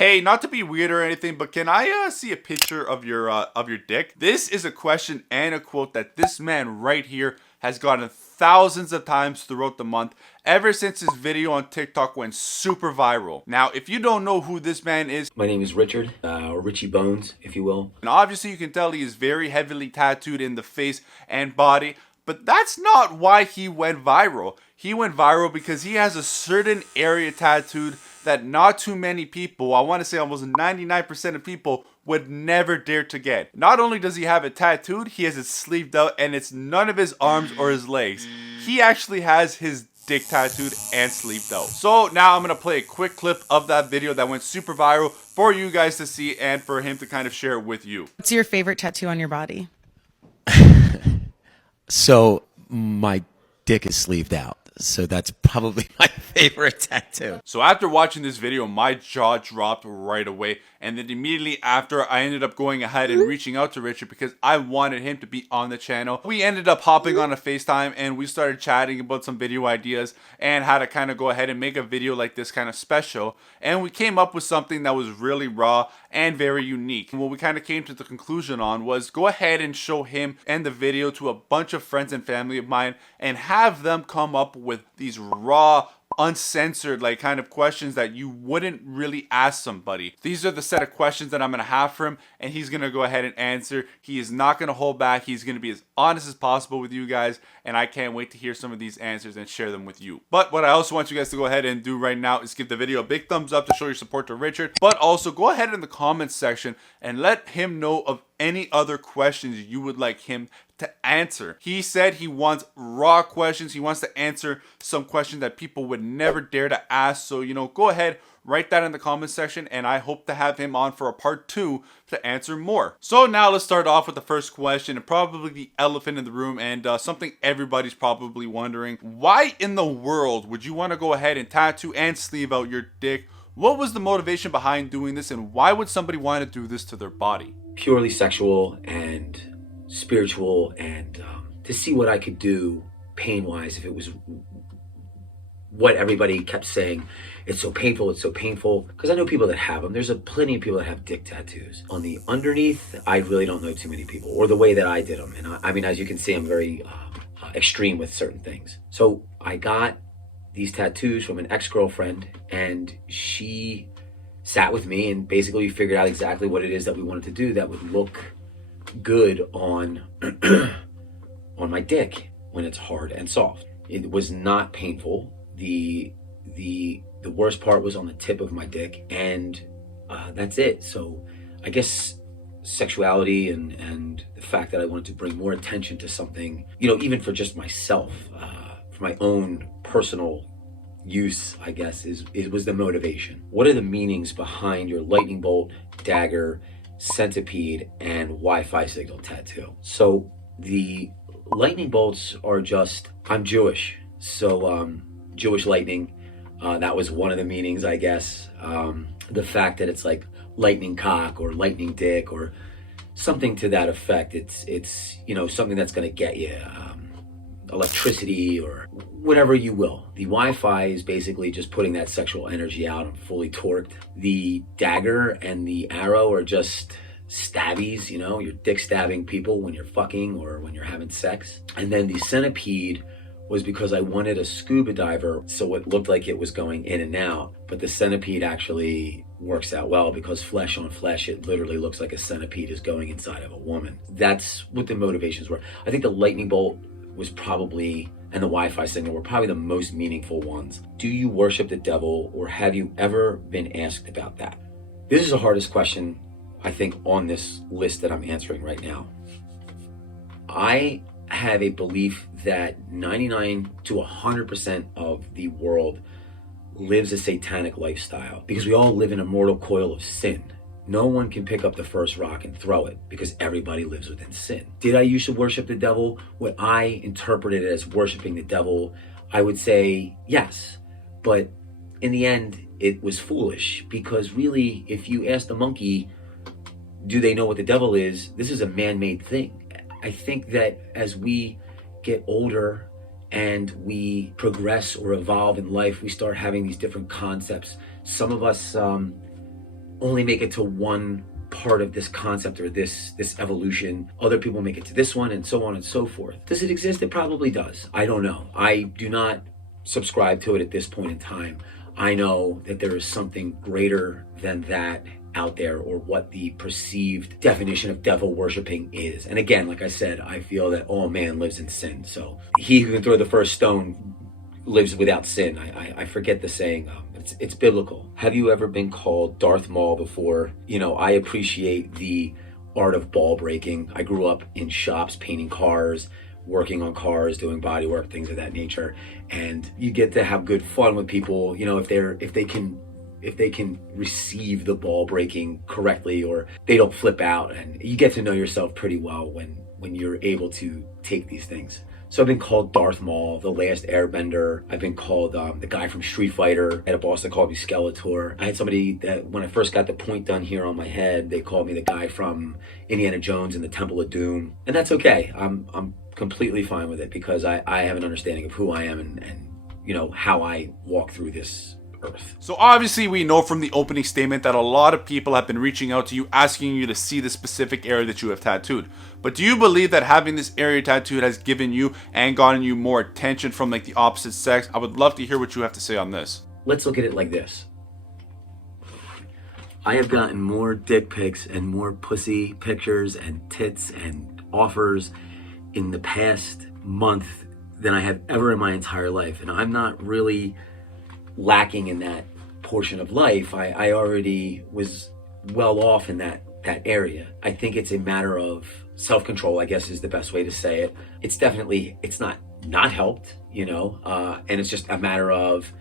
Hey, not to be weird or anything, but can I see a picture of your dick? This is a question and a quote that this man right here has gotten thousands of times throughout the month, ever since his video on TikTok went super viral. Now, if you don't know who this man is, my name is Richard, or Richie Bones, if you will. And obviously you can tell he is very heavily tattooed in the face and body, but that's not why he went viral. He went viral because he has a certain area tattooed that not too many people, I want to say almost 99% of people, would never dare to get. Not only does he have it tattooed, he has it sleeved out, and it's none of his arms or his legs. He actually has his dick tattooed and sleeved out. So now I'm going to play a quick clip of that video that went super viral for you guys to see and for him to kind of share it with you. What's your favorite tattoo on your body? So my dick is sleeved out. So that's probably my favorite tattoo. So after watching this video, my jaw dropped right away. And then immediately after, I ended up going ahead and reaching out to Richard because I wanted him to be on the channel. We ended up hopping on a FaceTime and we started chatting about some video ideas and how to kind of go ahead and make a video like this kind of special. And we came up with something that was really raw and very unique. And what we kind of came to the conclusion on was go ahead and show him and the video to a bunch of friends and family of mine and have them come up with these raw, uncensored like kind of questions that you wouldn't really ask somebody. These are the set of questions that I'm going to have for him, and he's going to go ahead and answer. He is not going to hold back. He's going to be as honest as possible with you guys, and I can't wait to hear some of these answers and share them with you. But what I also want you guys to go ahead and do right now is give the video a big thumbs up to show your support to Richard, but also go ahead in the comments section and let him know of any other questions you would like him to answer. He said he wants raw questions. He wants to answer some questions that people would never dare to ask. So, go ahead, write that in the comment section, and I hope to have him on for a part 2 to answer more. So now let's start off with the first question, and probably the elephant in the room, and something everybody's probably wondering. Why in the world would you want to go ahead and tattoo and sleeve out your dick? What was the motivation behind doing this, and why would somebody want to do this to their body? Purely sexual and spiritual, and to see what I could do pain-wise if it was what everybody kept saying. It's so painful, it's so painful. Because I know people that have them. There's plenty of people that have dick tattoos. On the underneath, I really don't know too many people, or the way that I did them. And I mean, as you can see, I'm very extreme with certain things. So I got these tattoos from an ex-girlfriend, and she sat with me and basically figured out exactly what it is that we wanted to do that would look good on on my dick when it's hard and soft. It was not painful. The worst part was on the tip of my dick, and that's it. So I guess sexuality and the fact that I wanted to bring more attention to something, even for just myself, for my own personal use, I guess, it was the motivation. What are the meanings behind your lightning bolt, dagger, centipede, and Wi-Fi signal tattoo? So the lightning bolts are just, I'm Jewish, so Jewish lightning, that was one of the meanings, I guess. The fact that it's like lightning cock or lightning dick or something to that effect. It's something that's going to get you electricity or whatever you will. The Wi-Fi is basically just putting that sexual energy out and fully torqued. The dagger and the arrow are just stabbies, you're dick stabbing people when you're fucking or when you're having sex. And then the centipede was because I wanted a scuba diver so it looked like it was going in and out, but the centipede actually works out well because flesh on flesh, it literally looks like a centipede is going inside of a woman. That's what the motivations were. I think the lightning bolt was probably, and the Wi-Fi signal were probably the most meaningful ones. Do you worship the devil, or have you ever been asked about that? This is the hardest question, I think, on this list that I'm answering right now. I have a belief that 99 to 100% of the world lives a satanic lifestyle because we all live in a mortal coil of sin. No one can pick up the first rock and throw it because everybody lives within sin. Did I used to worship the devil? What I interpreted as worshiping the devil, I would say yes. But in the end, it was foolish because really, if you ask the monkey, do they know what the devil is? This is a man-made thing. I think that as we get older and we progress or evolve in life, we start having these different concepts. Some of us only make it to one part of this concept or this evolution. Other people make it to this one, and so on and so forth. Does it exist? It probably does. I don't know. I do not subscribe to it at this point in time. I know that there is something greater than that out there, or what the perceived definition of devil worshiping is. And again, like I said, I feel that all man lives in sin. So he who can throw the first stone lives without sin. I forget the saying. It's biblical. Have you ever been called Darth Maul before? You know, I appreciate the art of ball breaking. I grew up in shops painting cars, working on cars, doing body work, things of that nature. And you get to have good fun with people, you know, if they can receive the ball breaking correctly, or they don't flip out, and you get to know yourself pretty well when you're able to take these things. So I've been called Darth Maul, the Last Airbender. I've been called the guy from Street Fighter. I had a boss that called me Skeletor. I had somebody that, when I first got the point done here on my head, they called me the guy from Indiana Jones and the Temple of Doom. And that's okay. I'm completely fine with it, because I have an understanding of who I am and you know, how I walk through this earth. So obviously we know from the opening statement that a lot of people have been reaching out to you, asking you to see the specific area that you have tattooed. But do you believe that having this area tattooed has given you and gotten you more attention from like the opposite sex? I would love to hear what you have to say on this. Let's look at it like this. I have gotten more dick pics and more pussy pictures and tits and offers in the past month than I have ever in my entire life. And I'm not really lacking in that portion of life. I already was well off in that area. I think it's a matter of self-control, I guess is the best way to say it. It's not helped, you know, and it's just a matter of,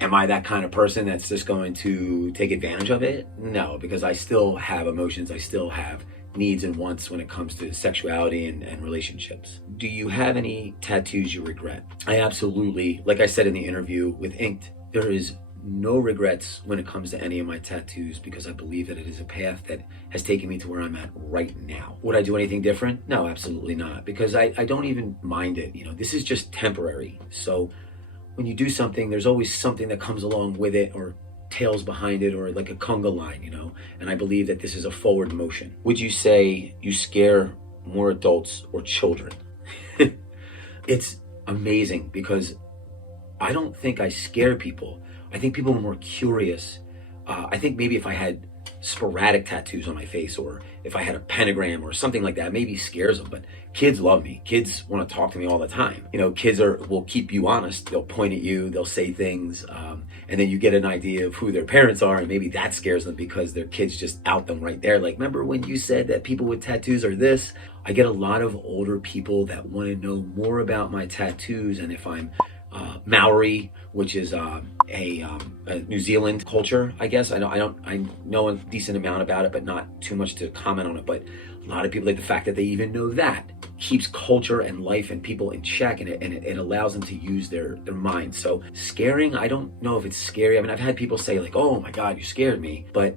am I that kind of person that's just going to take advantage of it? No, because I still have emotions. I still have needs and wants when it comes to sexuality and relationships. Do you have any tattoos you regret? I absolutely, like I said in the interview with Inked, there is no regrets when it comes to any of my tattoos, because I believe that it is a path that has taken me to where I'm at right now. Would I do anything different? No, absolutely not, because I don't even mind it. You know, this is just temporary. So when you do something, there's always something that comes along with it, or tails behind it, or like a conga line, you know, and I believe that this is a forward motion. Would you say you scare more adults or children? It's amazing, because I don't think I scare people. I think people are more curious. I think maybe if I had sporadic tattoos on my face, or if I had a pentagram or something like that, maybe scares them. But kids love me. Kids want to talk to me all the time. You know, kids will keep you honest. They'll point at you, they'll say things, and then you get an idea of who their parents are, and maybe that scares them because their kids just out them right there. Like, remember when you said that people with tattoos are this? I get a lot of older people that want to know more about my tattoos, and if I'm Maori, which is a New Zealand culture, I guess. I know a decent amount about it, but not too much to comment on it. But a lot of people, like the fact that they even know that, keeps culture and life and people in check, and it allows them to use their mind. So scaring, I don't know if it's scary. I mean, I've had people say like, "Oh my God, you scared me," but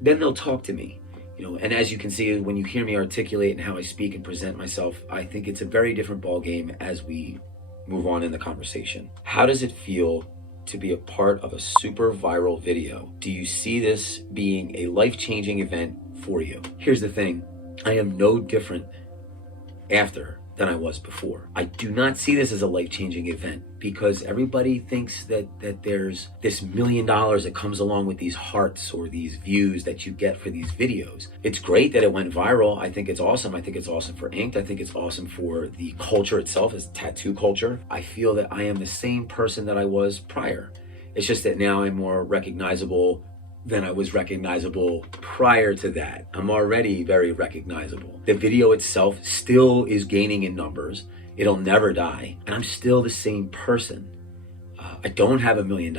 then they'll talk to me. You know, and as you can see, when you hear me articulate and how I speak and present myself, I think it's a very different ball game as we move on in the conversation. How does it feel to be a part of a super viral video? Do you see this being a life-changing event for you? Here's the thing, I am no different after than I was before. I do not see this as a life-changing event, because everybody thinks that there's this $1 million that comes along with these hearts or these views that you get for these videos. It's great that it went viral. I think it's awesome. I think it's awesome for Inked. I think it's awesome for the culture itself, as tattoo culture. I feel that I am the same person that I was prior. It's just that now I'm more recognizable than I was recognizable prior to that. I'm already very recognizable. The video itself still is gaining in numbers. It'll never die. And I'm still the same person. I don't have $1 million.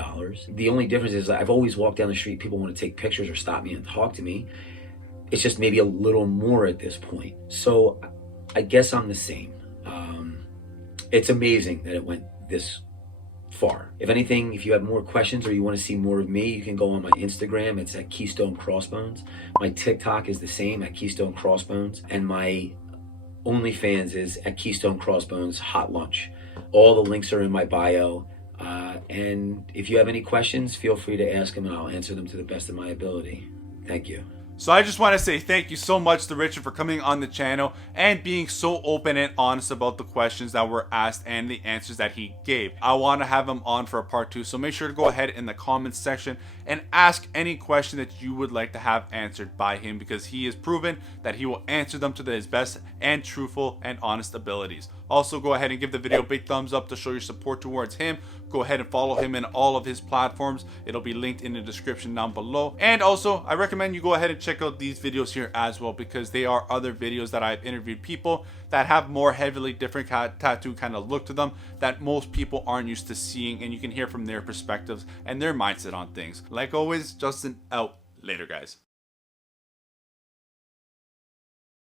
The only difference is I've always walked down the street, people want to take pictures or stop me and talk to me. It's just maybe a little more at this point. So I guess I'm the same. It's amazing that it went this far. If anything, if you have more questions or you want to see more of me, you can go on my Instagram. It's at Keystone Crossbones. My TikTok is the same, at Keystone Crossbones. And my OnlyFans is at Keystone Crossbones Hot Lunch. All the links are in my bio. And if you have any questions, feel free to ask them and I'll answer them to the best of my ability. Thank you. So I just want to say thank you so much to Richard for coming on the channel and being so open and honest about the questions that were asked and the answers that he gave. I want to have him on for a part 2, so make sure to go ahead in the comments section and ask any question that you would like to have answered by him, because he has proven that he will answer them to his best and truthful and honest abilities. Also, go ahead and give the video a big thumbs up to show your support towards him. Go ahead and follow him in all of his platforms. It'll be linked in the description down below. And also, I recommend you go ahead and check out these videos here as well, because they are other videos that I've interviewed people that have more heavily different tattoo kind of look to them that most people aren't used to seeing, and you can hear from their perspectives and their mindset on things. Like always, Justin out. Later, guys.